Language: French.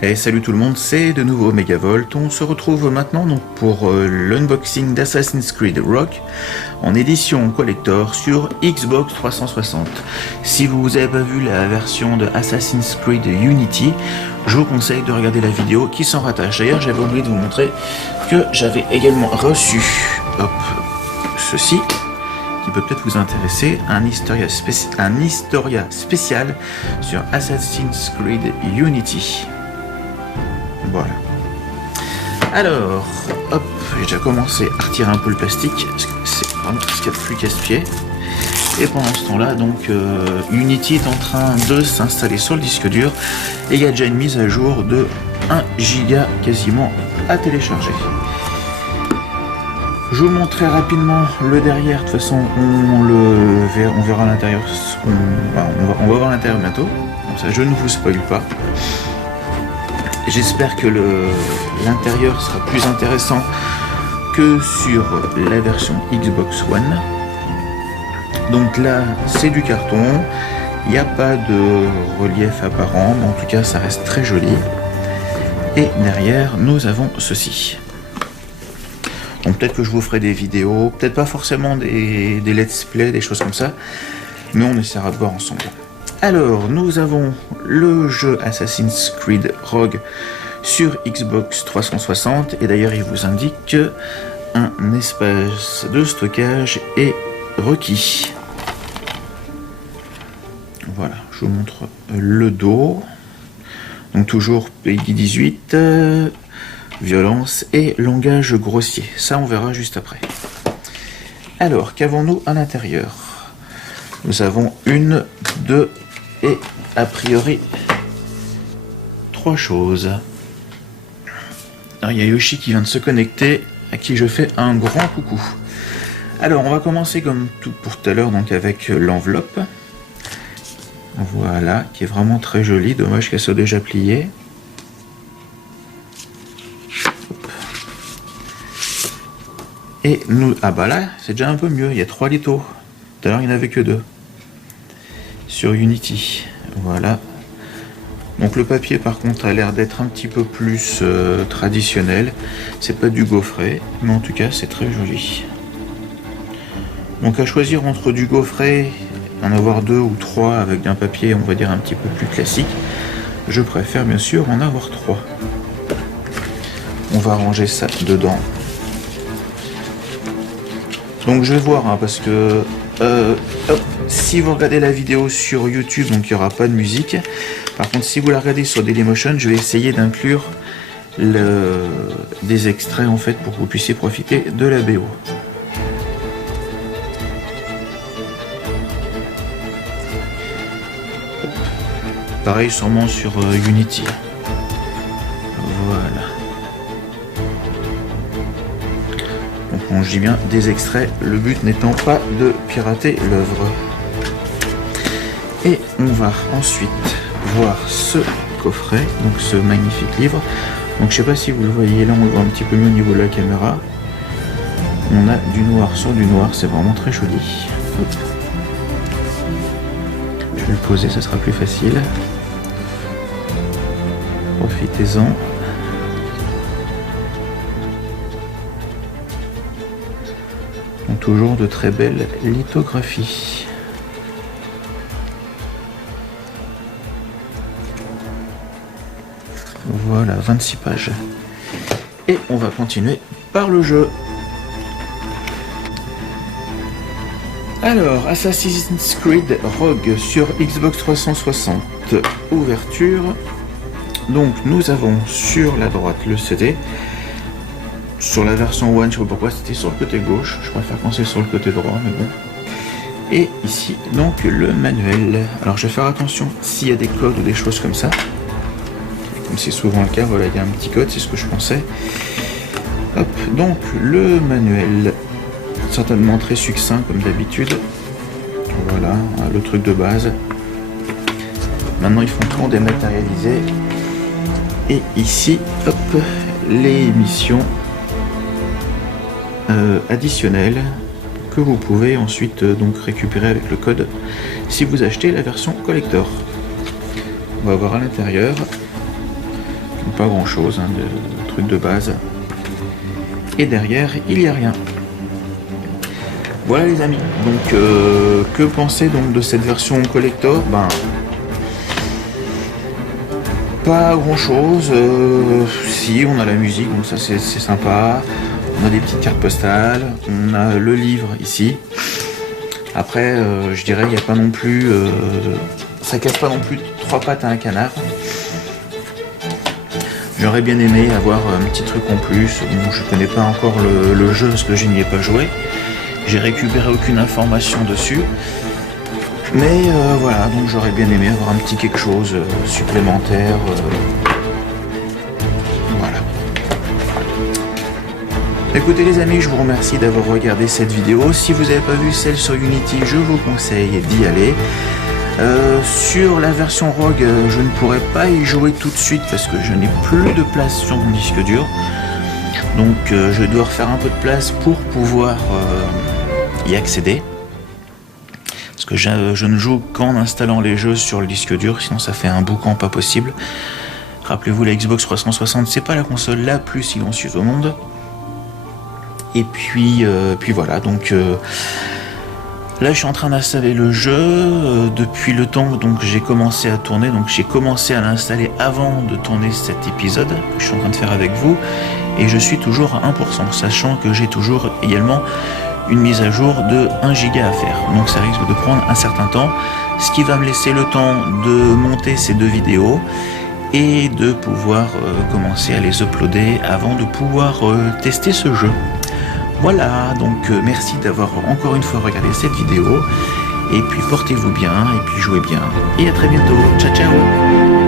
Et salut tout le monde, c'est de nouveau Megavolt. On se retrouve maintenant donc pour l'unboxing d'Assassin's Creed Rogue en édition collector sur Xbox 360. Si vous n'avez pas vu la version de Assassin's Creed Unity, je vous conseille de regarder la vidéo qui s'en rattache. D'ailleurs, j'avais oublié de vous montrer que j'avais également reçu ceci, qui peut peut-être vous intéresser, un Historia spécial sur Assassin's Creed Unity. Voilà. Alors, hop, j'ai déjà commencé à retirer un peu le plastique, parce que c'est vraiment ce qu'il y a de plus casse-pied. Et pendant ce temps-là, donc, Unity est en train de s'installer sur le disque dur, et il y a déjà une mise à jour de 1 giga quasiment à télécharger. Je vous montre très rapidement le derrière, de toute façon on verra l'intérieur, on va voir l'intérieur bientôt, comme ça je ne vous spoil pas. J'espère que l'intérieur sera plus intéressant que sur la version Xbox One. Donc là, c'est du carton, il n'y a pas de relief apparent, mais en tout cas ça reste très joli. Et derrière, nous avons ceci. Donc peut-être que je vous ferai des vidéos, peut-être pas forcément des let's play, des choses comme ça, mais on essaiera de voir ensemble. Alors, nous avons le jeu Assassin's Creed Rogue sur Xbox 360, et d'ailleurs il vous indique qu'un espace de stockage est requis. Voilà, je vous montre le dos. Donc toujours PEGI 18, violence et langage grossier. Ça, on verra juste après. Alors, qu'avons-nous à l'intérieur? Nous avons une, deux et a priori 3 choses. Alors, il y a Yoshi qui vient de se connecter, à qui je fais un grand coucou. Alors, on va commencer comme tout pour tout à l'heure, donc avec l'enveloppe. Voilà, qui est vraiment très jolie. Dommage qu'elle soit déjà pliée. Et nous, ah bah là, c'est déjà un peu mieux, il y a 3 litos. Tout à l'heure, il n'y en avait que 2. Sur Unity, voilà. Donc le papier, par contre, a l'air d'être un petit peu plus traditionnel. C'est pas du gaufret, mais en tout cas, c'est très joli. Donc à choisir entre du gaufret, en avoir 2 ou 3 avec un papier, on va dire, un petit peu plus classique, je préfère bien sûr en avoir 3. On va ranger ça dedans. Donc je vais voir, hein, parce que si vous regardez la vidéo sur YouTube, donc il n'y aura pas de musique. Par contre, si vous la regardez sur Dailymotion, je vais essayer d'inclure des extraits en fait pour que vous puissiez profiter de la BO. Pareil sûrement sur Unity. Voilà. Donc je dis bien des extraits, le but n'étant pas de pirater l'œuvre. Et on va ensuite voir ce coffret, donc ce magnifique livre. Donc je sais pas si vous le voyez là, on le voit un petit peu mieux au niveau de la caméra. On a du noir sur du noir, c'est vraiment très joli. Hop. Je vais le poser, ça sera plus facile. Profitez-en. Donc toujours de très belles lithographies. Voilà, 26 pages. Et on va continuer par le jeu. Alors, Assassin's Creed Rogue sur Xbox 360, ouverture. Donc nous avons sur la droite le CD. Sur la version One, je sais pas pourquoi c'était sur le côté gauche. Je préfère quand c'est sur le côté droit, mais bon. Et ici, donc, le manuel. Alors je vais faire attention s'il y a des codes ou des choses comme ça. Comme c'est souvent le cas, voilà, il y a un petit code, c'est ce que je pensais. Hop, donc le manuel, certainement très succinct comme d'habitude. Voilà, le truc de base. Maintenant ils font tout en dématérialisé. Et ici, hop, les missions additionnelles que vous pouvez ensuite donc récupérer avec le code si vous achetez la version collector. On va voir à l'intérieur. pas grand chose, hein, de trucs de base. Et derrière, il n'y a rien. Voilà les amis, donc que penser donc de cette version collector? Pas grand chose, si on a la musique, donc ça c'est sympa, on a des petites cartes postales, on a le livre ici. Après je dirais il n'y a pas non plus, ça casse pas non plus trois pattes à un canard. J'aurais bien aimé avoir un petit truc en plus. Bon, je connais pas encore le jeu parce que je n'y ai pas joué. J'ai récupéré aucune information dessus. Mais voilà, donc j'aurais bien aimé avoir un petit quelque chose supplémentaire. Voilà. Écoutez les amis, je vous remercie d'avoir regardé cette vidéo. Si vous n'avez pas vu celle sur Unity, je vous conseille d'y aller. Sur la version Rogue, je ne pourrai pas y jouer tout de suite parce que je n'ai plus de place sur mon disque dur. Donc je dois refaire un peu de place pour pouvoir y accéder. Parce que je ne joue qu'en installant les jeux sur le disque dur, sinon ça fait un boucan pas possible. Rappelez-vous, la Xbox 360, c'est pas la console la plus silencieuse au monde. Et puis voilà, donc... là, je suis en train d'installer le jeu depuis le temps donc j'ai commencé à tourner. Donc j'ai commencé à l'installer avant de tourner cet épisode que je suis en train de faire avec vous. Et je suis toujours à 1%, sachant que j'ai toujours également une mise à jour de 1 giga à faire. Donc ça risque de prendre un certain temps, ce qui va me laisser le temps de monter ces deux vidéos et de pouvoir commencer à les uploader avant de pouvoir tester ce jeu. Voilà, donc merci d'avoir encore une fois regardé cette vidéo, et puis portez-vous bien, et puis jouez bien, et à très bientôt, ciao ciao.